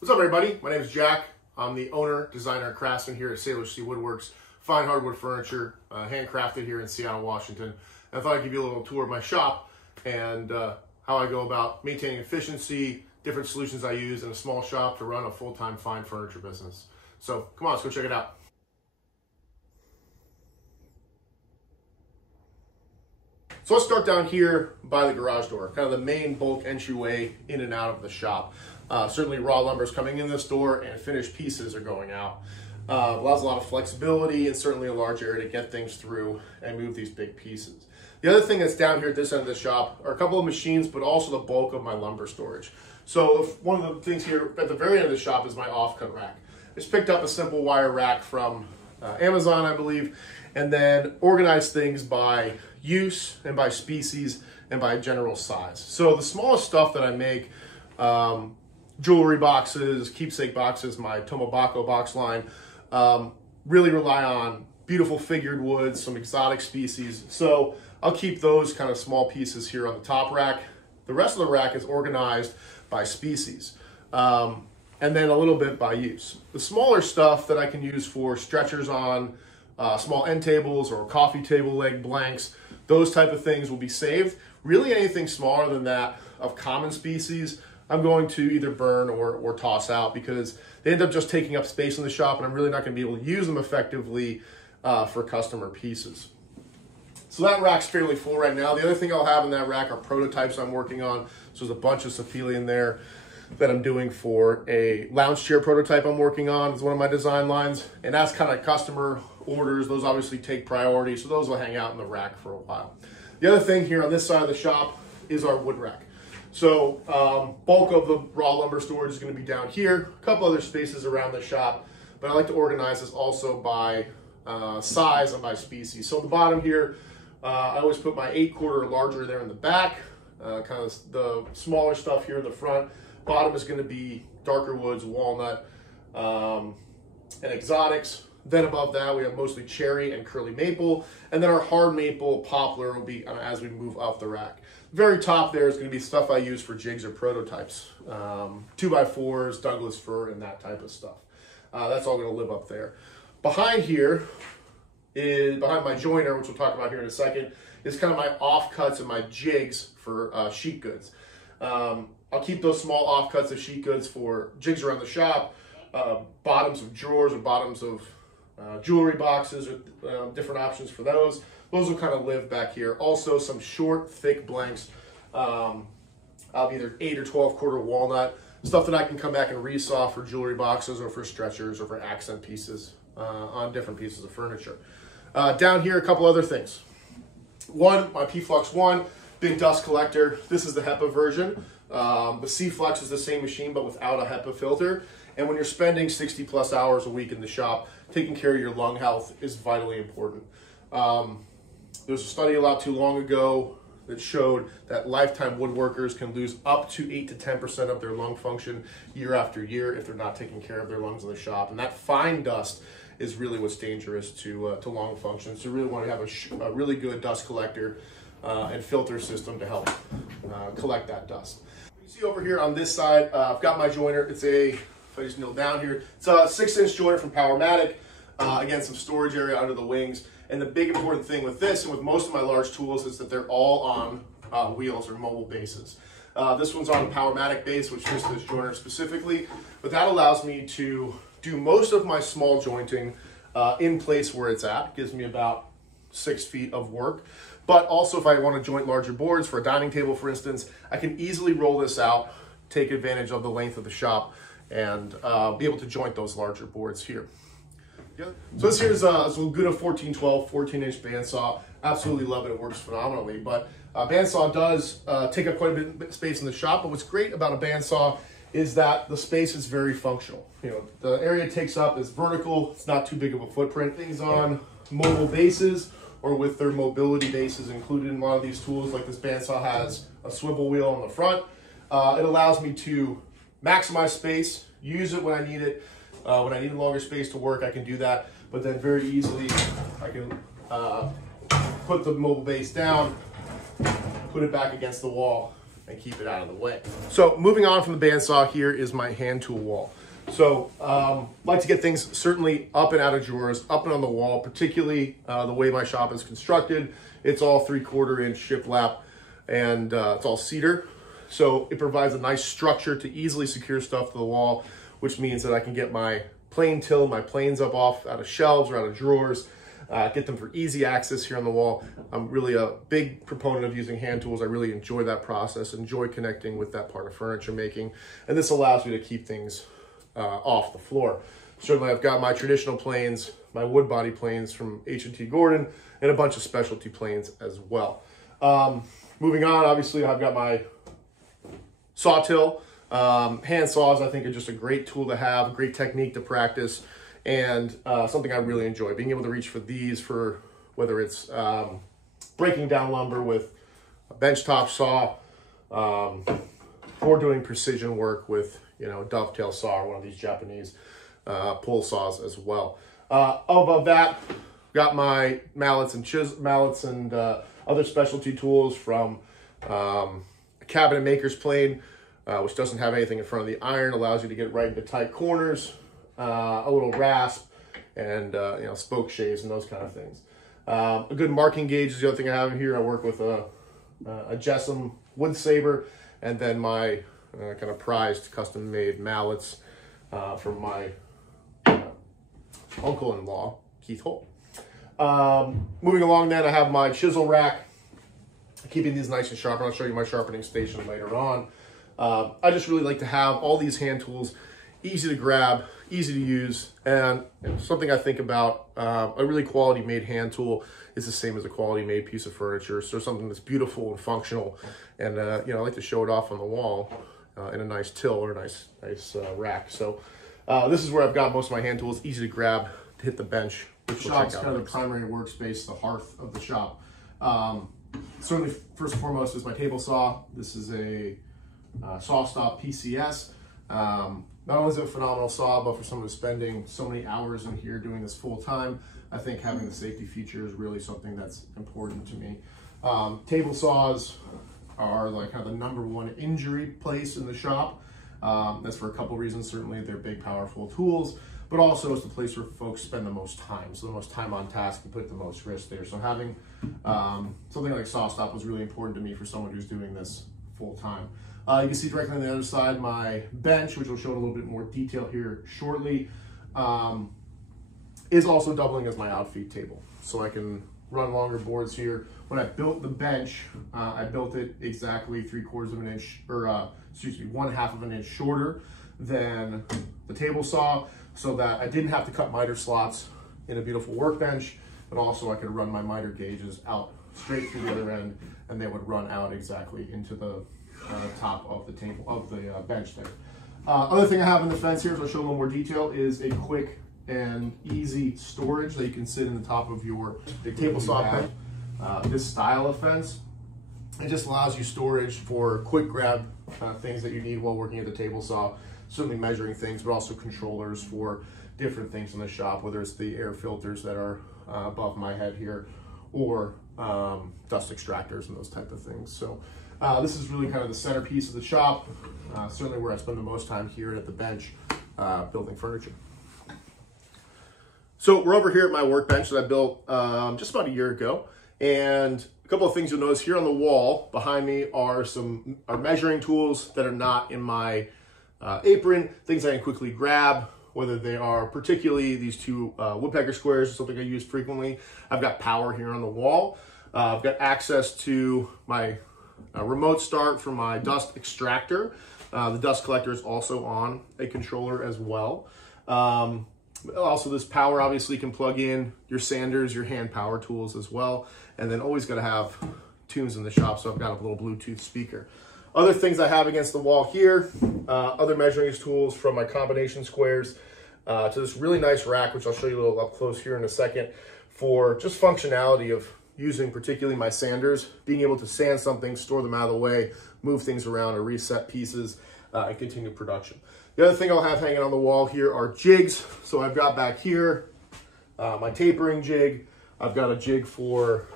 What's up, everybody? My name is Jack. I'm the owner, designer, and craftsman here at Salish Sea Woodworks. Fine hardwood furniture, handcrafted here in Seattle, Washington. And I thought I'd give you a little tour of my shop and how I go about maintaining efficiency, different solutions I use in a small shop to run a full-time fine furniture business. So come on, let's go check it out. So let's start down here by the garage door, kind of the main bulk entryway in and out of the shop. Certainly raw lumber is coming in this door and finished pieces are going out. Allows a lot of flexibility and certainly a large area to get things through and move these big pieces. The other thing that's down here at this end of the shop are a couple of machines, but also the bulk of my lumber storage. So one of the things here at the very end of the shop is my offcut rack. I just picked up a simple wire rack from Amazon, I believe, and then organized things by use and by species and by general size. So the smallest stuff that I make, jewelry boxes, keepsake boxes, my Tomobako box line, really rely on beautiful figured woods, some exotic species. So I'll keep those kind of small pieces here on the top rack. The rest of the rack is organized by species, and then a little bit by use. The smaller stuff that I can use for stretchers on small end tables or coffee table leg blanks, those type of things will be saved. Really anything smaller than that of common species, I'm going to either burn or toss out because they end up just taking up space in the shop and I'm really not going to be able to use them effectively for customer pieces. So that rack's fairly full right now. The other thing I'll have in that rack are prototypes I'm working on. So there's a bunch of Sophia in there that I'm doing for a lounge chair prototype I'm working on. It's one of my design lines. And that's kind of customer orders. Those obviously take priority. So those will hang out in the rack for a while. The other thing here on this side of the shop is our wood rack. So bulk of the raw lumber storage is going to be down here. A couple other spaces around the shop, but I like to organize this also by size and by species. So at the bottom here, I always put my 8/4 or larger there in the back, kind of the smaller stuff here in the front. Bottom is going to be darker woods, walnut, and exotics. Then above that, we have mostly cherry and curly maple. And then our hard maple poplar will be as we move up the rack. Very top there is going to be stuff I use for jigs or prototypes. 2x4s, Douglas fir, and that type of stuff. That's all going to live up there. Behind here is, behind my joiner, which we'll talk about here in a second, is kind of my offcuts and my jigs for sheet goods. I'll keep those small offcuts of sheet goods for jigs around the shop, bottoms of drawers or bottoms of jewelry boxes, or different options for those. Those will kind of live back here. Also some short, thick blanks of either 8 or 12/4 walnut, stuff that I can come back and resaw for jewelry boxes or for stretchers or for accent pieces on different pieces of furniture. Down here, a couple other things. One, my P-Flux 1, big dust collector. This is the HEPA version. The C-Flux is the same machine, but without a HEPA filter. And when you're spending 60+ hours a week in the shop, taking care of your lung health is vitally important. There's a study a lot too long ago that showed that lifetime woodworkers can lose up to 8 to 10% of their lung function year after year if they're not taking care of their lungs in the shop. And that fine dust is really what's dangerous to lung function. So you really want to have a really good dust collector and filter system to help collect that dust. You see over here on this side, I've got my joiner. It's if I just kneel down here, it's a 6-inch joiner from Powermatic. Again, some storage area under the wings. And the big important thing with this and with most of my large tools is that they're all on wheels or mobile bases. This one's on a Powermatic base, which fits this joiner specifically, but that allows me to do most of my small jointing in place where it's at. It gives me about 6 feet of work. But also if I want to joint larger boards for a dining table, for instance, I can easily roll this out, take advantage of the length of the shop, and be able to joint those larger boards here. Yeah. So this here is a Laguda 1412 14-inch bandsaw. Absolutely love it. It works phenomenally. But bandsaw does take up quite a bit of space in the shop. But what's great about a bandsaw is that the space is very functional. You know, the area it takes up is vertical. It's not too big of a footprint. Things on mobile bases or with their mobility bases included in a lot of these tools, like this bandsaw has a swivel wheel on the front. It allows me to maximize space, use it when I need it. When I need a longer space to work, I can do that, but then very easily I can put the mobile base down, put it back against the wall, and keep it out of the way. So moving on from the bandsaw, here is my hand tool wall. So like to get things certainly up and out of drawers, up and on the wall, particularly the way my shop is constructed. It's all 3/4 inch shiplap, and it's all cedar. So it provides a nice structure to easily secure stuff to the wall, which means that I can get my plane till, my planes up off out of shelves or out of drawers, get them for easy access here on the wall. I'm really a big proponent of using hand tools. I really enjoy that process, enjoy connecting with that part of furniture making. And this allows me to keep things off the floor. Certainly I've got my traditional planes, my wood body planes from H&T Gordon, and a bunch of specialty planes as well. Moving on, obviously I've got my sawtill. Hand saws, I think, are just a great tool to have, a great technique to practice, and something I really enjoy. Being able to reach for these for whether it's breaking down lumber with a benchtop saw, or doing precision work with, you know, a dovetail saw or one of these Japanese pull saws as well. Above that, got my mallets and other specialty tools from a cabinet maker's plane, which doesn't have anything in front of the iron, allows you to get right into tight corners, a little rasp, and you know, spoke shaves and those kind of things. A good marking gauge is the other thing I have here. I work with a Jessam wood saber, and then my kind of prized custom-made mallets from my uncle-in-law, Keith Holt. Moving along then, I have my chisel rack, keeping these nice and sharp, and I'll show you my sharpening station later on. I just really like to have all these hand tools easy to grab, easy to use, and something I think about, a really quality made hand tool is the same as a quality made piece of furniture. So something that's beautiful and functional, and you know, I like to show it off on the wall in a nice till or a nice rack. So this is where I've got most of my hand tools, easy to grab, to hit the bench. The shop's kind of the primary workspace, the hearth of the shop. Certainly, first and foremost is my table saw. This is a SawStop PCS. Not only is it a phenomenal saw, but for someone who's spending so many hours in here doing this full time, I think having the safety feature is really something that's important to me. Table saws are like kind of the #1 injury place in the shop. That's for a couple reasons. Certainly they're big, powerful tools, but also it's the place where folks spend the most time. So the most time on task and put the most risk there. So having something like SawStop was really important to me for someone who's doing this full time. You can see directly on the other side, my bench, which will show in a little bit more detail here shortly, is also doubling as my outfeed table. So I can run longer boards here. When I built the bench, I built it exactly 3/4 of an inch, or excuse me, 1/2 of an inch shorter than the table saw, so that I didn't have to cut miter slots in a beautiful workbench, but also I could run my miter gauges out straight through the other end, and they would run out exactly into the top of the table, of the bench there. Other thing I have in the fence here, so I'll show a little more detail, is a quick and easy storage that you can sit in the top of your table saw pen. This style of fence, it just allows you storage for quick grab things that you need while working at the table saw, certainly measuring things, but also controllers for different things in the shop, whether it's the air filters that are above my head here, or dust extractors and those type of things. So this is really kind of the centerpiece of the shop, certainly where I spend the most time here at the bench building furniture. So we're over here at my workbench that I built just about a year ago, and a couple of things you'll notice here on the wall behind me are measuring tools that are not in my apron, things I can quickly grab, whether they are particularly these two woodpecker squares, something I use frequently. I've got power here on the wall. I've got access to my remote start for my dust extractor. The dust collector is also on a controller as well. Also, this power obviously can plug in your sanders, your hand power tools as well. And then always got to have tunes in the shop, so I've got a little Bluetooth speaker. Other things I have against the wall here, other measuring tools from my combination squares to this really nice rack, which I'll show you a little up close here in a second, for just functionality of using particularly my sanders, being able to sand something, store them out of the way, move things around or reset pieces, and continue production. The other thing I'll have hanging on the wall here are jigs. So I've got back here my tapering jig. I've got a jig for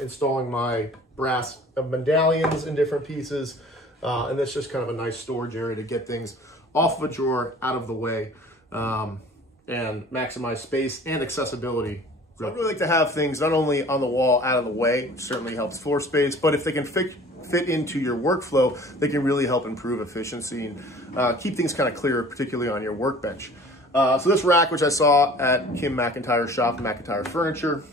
installing my brass medallions in different pieces. And that's just kind of a nice storage area to get things off of a drawer, out of the way, and maximize space and accessibility. So I really like to have things not only on the wall, out of the way, which certainly helps floor space, but if they can fit into your workflow, they can really help improve efficiency and keep things kind of clearer, particularly on your workbench. So this rack, which I saw at Kim McIntyre's shop, McIntyre Furniture,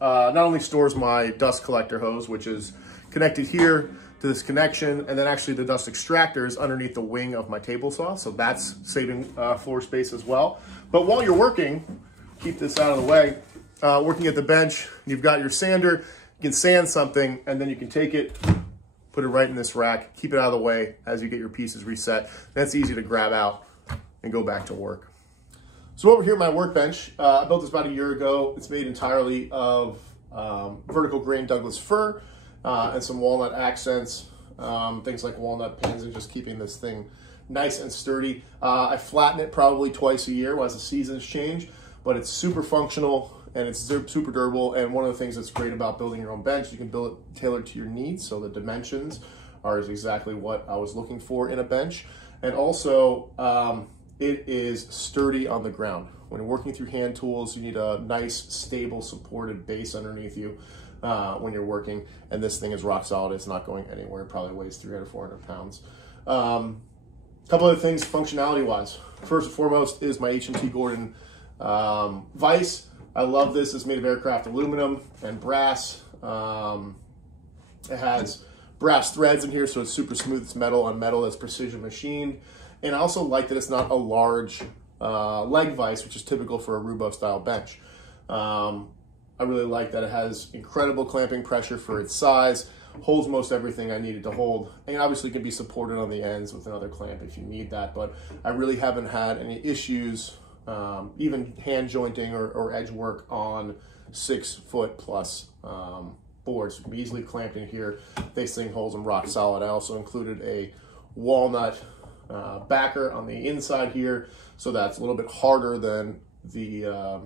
not only stores my dust collector hose, which is connected here to this connection, and then actually the dust extractor is underneath the wing of my table saw, so that's saving floor space as well. But while you're working, keep this out of the way, working at the bench, you've got your sander, you can sand something, and then you can take it, put it right in this rack, keep it out of the way as you get your pieces reset. That's easy to grab out and go back to work. So over here at my workbench, I built this about a year ago. It's made entirely of vertical grain Douglas fir and some walnut accents, things like walnut pins, and just keeping this thing nice and sturdy. I flatten it probably twice a year as the seasons change, but it's super functional and it's super durable. And one of the things that's great about building your own bench, you can build it tailored to your needs. So the dimensions are exactly what I was looking for in a bench. And also, it is sturdy on the ground. When you're working through hand tools, you need a nice, stable, supported base underneath you when you're working. And this thing is rock solid. It's not going anywhere. It probably weighs 300 to 400 pounds. A couple other things functionality-wise. First and foremost is my H&T Gordon Vise. I love this. It's made of aircraft aluminum and brass. It has brass threads in here, so it's super smooth. It's metal on metal that's precision machined. And I also like that it's not a large leg vise, which is typical for a Roubo style bench. I really like that it has incredible clamping pressure for its size, holds most everything I needed to hold, and obviously can be supported on the ends with another clamp if you need that. But I really haven't had any issues, even hand jointing or edge work on 6 foot plus boards. You can be easily clamped in here. This thing holds them rock solid. I also included a walnut backer on the inside here, so that's a little bit harder than the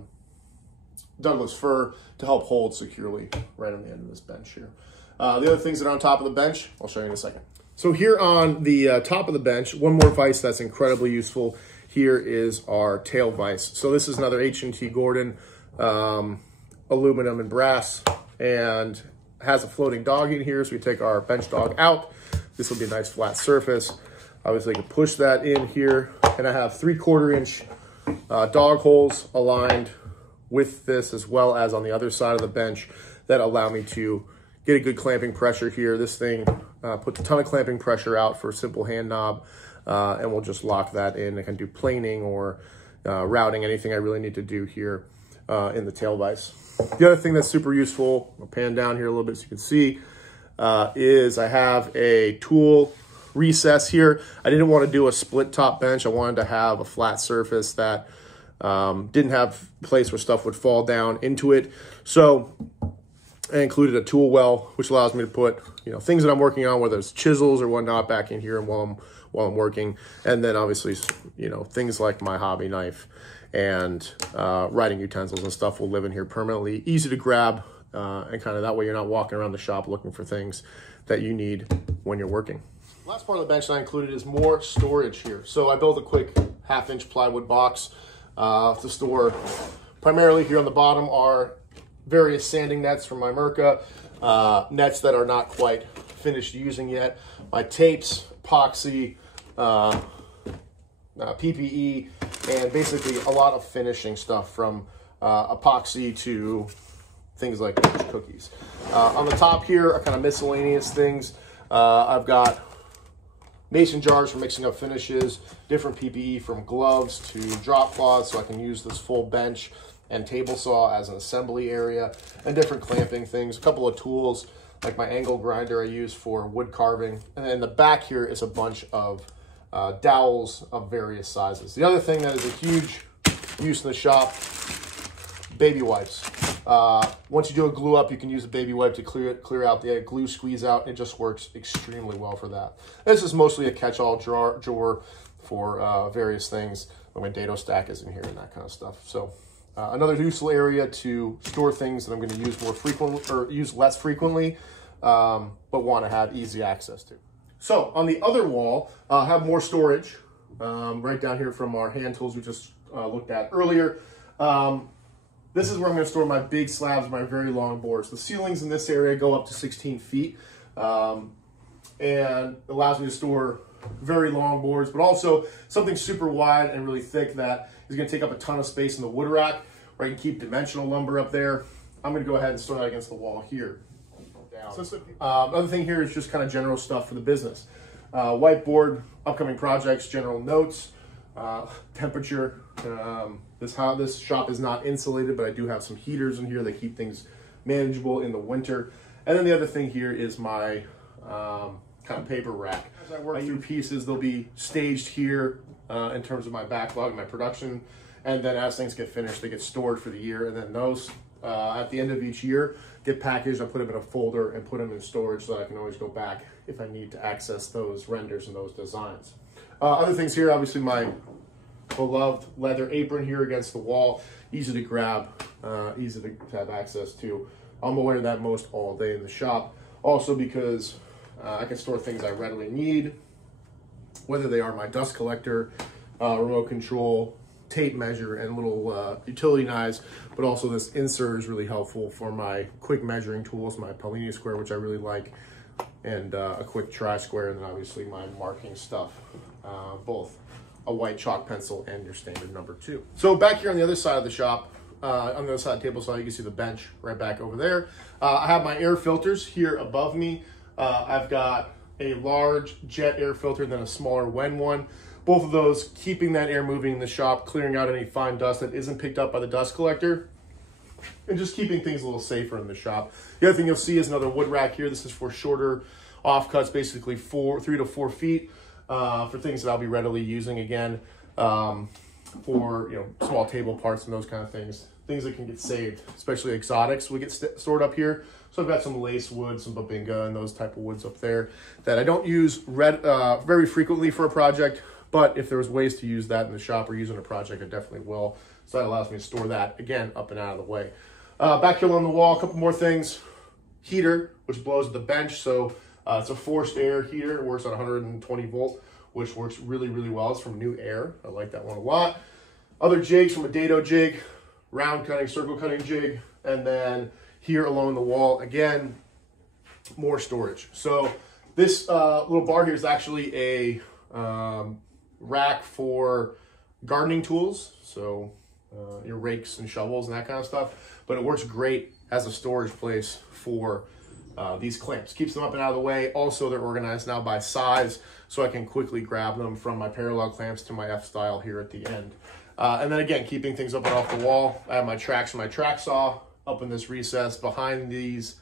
Douglas fir to help hold securely right on the end of this bench here. The other things that are on top of the bench, I'll show you in a second. So here on the top of the bench, one more vise that's incredibly useful here is our tail vise. So this is another H&T Gordon aluminum and brass, and has a floating dog in here, so we take our bench dog out. This will be a nice flat surface. Obviously, I can push that in here, and I have 3/4 inch dog holes aligned with this, as well as on the other side of the bench, that allow me to get a good clamping pressure here. This thing puts a ton of clamping pressure out for a simple hand knob, and we'll just lock that in. I can do planing or routing, anything I really need to do here in the tail vise. The other thing that's super useful, I'll pan down here a little bit so you can see, is I have a tool recess here. I didn't want to do a split top bench. I wanted to have a flat surface that didn't have a place where stuff would fall down into it. So I included a tool well, which allows me to put, things that I'm working on, whether it's chisels or whatnot, back in here and while I'm working. And then obviously, things like my hobby knife and writing utensils and stuff will live in here permanently. Easy to grab, and kind of that way you're not walking around the shop looking for things that you need when you're working. Last part of the bench that I included is more storage here. So I built a quick 1/2 inch plywood box to store. Primarily here on the bottom are various sanding nets from my Merca, nets that are not quite finished using yet, my tapes, epoxy, PPE, and basically a lot of finishing stuff from epoxy to things like cookies. On the top here are kind of miscellaneous things. I've got mason jars for mixing up finishes, different PPE from gloves to drop cloths, so I can use this full bench and table saw as an assembly area, and different clamping things, a couple of tools like my angle grinder I use for wood carving. And then in the back here is a bunch of dowels of various sizes. The other thing that is a huge use in the shop, baby wipes. Once you do a glue up, you can use a baby wipe to clear out the glue squeeze out. It just works extremely well for that. This is mostly a catch-all drawer for various things. My dado stack is in here and that kind of stuff. So another useful area to store things that I'm going to use more frequently or use less frequently, but want to have easy access to. So on the other wall, I'll have more storage right down here from our hand tools we just looked at earlier. This is where I'm going to store my big slabs, my very long boards. The ceilings in this area go up to 16 feet and allows me to store very long boards, but also something super wide and really thick that is going to take up a ton of space in the wood rack, where I can keep dimensional lumber up there. I'm going to go ahead and store that against the wall here. Other thing here is just kind of general stuff for the business. Whiteboard, upcoming projects, general notes, temperature. This shop is not insulated, but I do have some heaters in here that keep things manageable in the winter. And then the other thing here is my kind of paper rack. As I work through pieces, they'll be staged here in terms of my backlog, my production. And then as things get finished, they get stored for the year. And then those, at the end of each year, get packaged. I put them in a folder and put them in storage so that I can always go back if I need to access those renders and those designs. Other things here, obviously my beloved leather apron here against the wall. Easy to grab, easy to have access to. I'm aware of that most all day in the shop. Also because I can store things I readily need, whether they are my dust collector, remote control, tape measure, and little utility knives, but also this insert is really helpful for my quick measuring tools, my Paulini square, which I really like, and a quick tri-square, and then obviously my marking stuff, both a white chalk pencil and your standard number 2. So back here on the other side of the shop, on the other side of the table side, you can see the bench right back over there. I have my air filters here above me. I've got a large jet air filter, then a smaller Wen one. Both of those keeping that air moving in the shop, clearing out any fine dust that isn't picked up by the dust collector, and just keeping things a little safer in the shop. The other thing you'll see is another wood rack here. This is for shorter offcuts, basically 3 to 4 feet, for things that I'll be readily using again, for small table parts and those kind of things. Things that can get saved, especially exotics, will get stored up here. So I've got some lace wood, some babinga, and those type of woods up there that I don't use very frequently for a project. But if there was ways to use that in the shop or use in a project, I definitely will. So that allows me to store that, again, up and out of the way. Back here on the wall, a couple more things. Heater, which blows at the bench. So it's a forced air heater. It works at 120 volt, which works really, really well. It's from New Air. I like that one a lot. Other jigs from a dado jig, round cutting, circle cutting jig. And then here along the wall, again, more storage. So this little bar here is actually a rack for gardening tools, so your rakes and shovels and that kind of stuff, but it works great as a storage place for these clamps. Keeps them up and out of the way. Also, they're organized now by size, so I can quickly grab them from my parallel clamps to my F-style here at the end. And then again, keeping things up and off the wall. I have my tracks and my track saw up in this recess. Behind these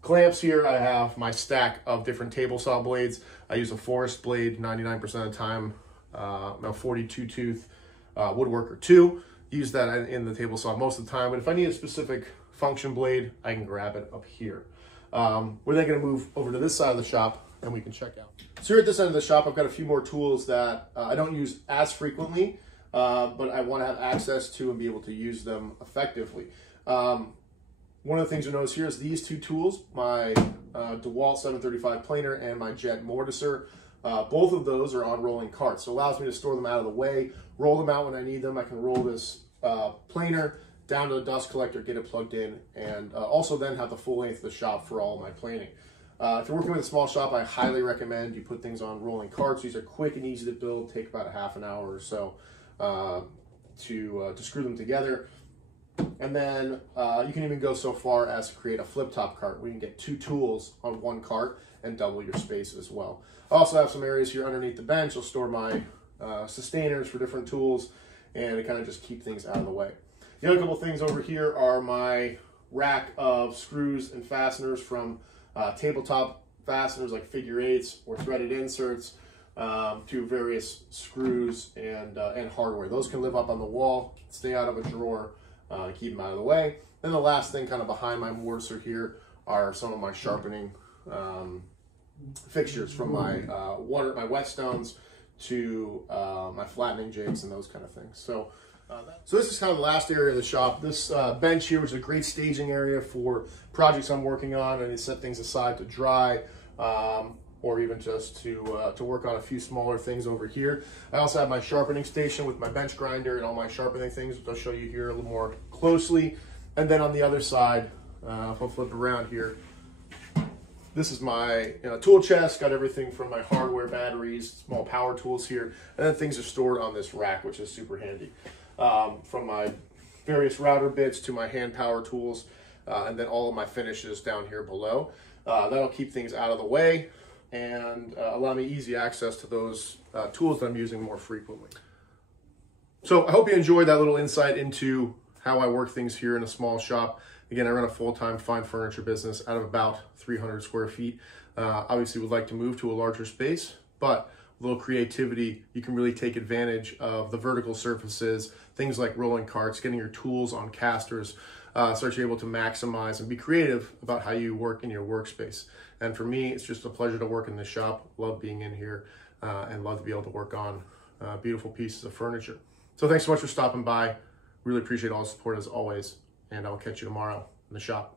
clamps here, I have my stack of different table saw blades. I use a forest blade 99% of the time, a 42 tooth Woodworker 2. Use that in the table saw most of the time, but if I need a specific function blade, I can grab it up here. We're then going to move over to this side of the shop and we can check out. So here at this end of the shop, I've got a few more tools that I don't use as frequently, but I want to have access to and be able to use them effectively. One of the things you'll notice here is these two tools, my DeWalt 735 planer and my Jet mortiser. Both of those are on rolling carts, so it allows me to store them out of the way, roll them out when I need them. I can roll this planer down to the dust collector, get it plugged in, and also then have the full length of the shop for all of my planing. If you're working with a small shop, I highly recommend you put things on rolling carts. These are quick and easy to build, take about a half an hour or so to screw them together. And then you can even go so far as to create a flip-top cart where you can get 2 tools on 1 cart and double your space as well. I also have some areas here underneath the bench. I'll store my sustainers for different tools and to kind of just keep things out of the way. The other couple things over here are my rack of screws and fasteners, from tabletop fasteners like figure 8s or threaded inserts to various screws and hardware. Those can live up on the wall, stay out of a drawer, keep them out of the way. Then the last thing kind of behind my mortiser here are some of my sharpening fixtures, from my my whetstones to my flattening jigs and those kind of things. So this is kind of the last area of the shop. This bench here is a great staging area for projects I'm working on, and I set things aside to dry or even just to work on a few smaller things over here. I also have my sharpening station with my bench grinder and all my sharpening things, which I'll show you here a little more closely. And then on the other side, if I'll flip around here, this is my tool chest, got everything from my hardware, batteries, small power tools here, and then things are stored on this rack, which is super handy. From my various router bits to my hand power tools, and then all of my finishes down here below. That'll keep things out of the way and allow me easy access to those tools that I'm using more frequently. So I hope you enjoyed that little insight into how I work things here in a small shop. Again, I run a full-time fine furniture business out of about 300 square feet. Obviously would like to move to a larger space, but a little creativity, you can really take advantage of the vertical surfaces, things like rolling carts, getting your tools on casters, so that you're able to maximize and be creative about how you work in your workspace. And for me, it's just a pleasure to work in this shop. Love being in here and love to be able to work on beautiful pieces of furniture. So thanks so much for stopping by. Really appreciate all the support as always, and I'll catch you tomorrow in the shop.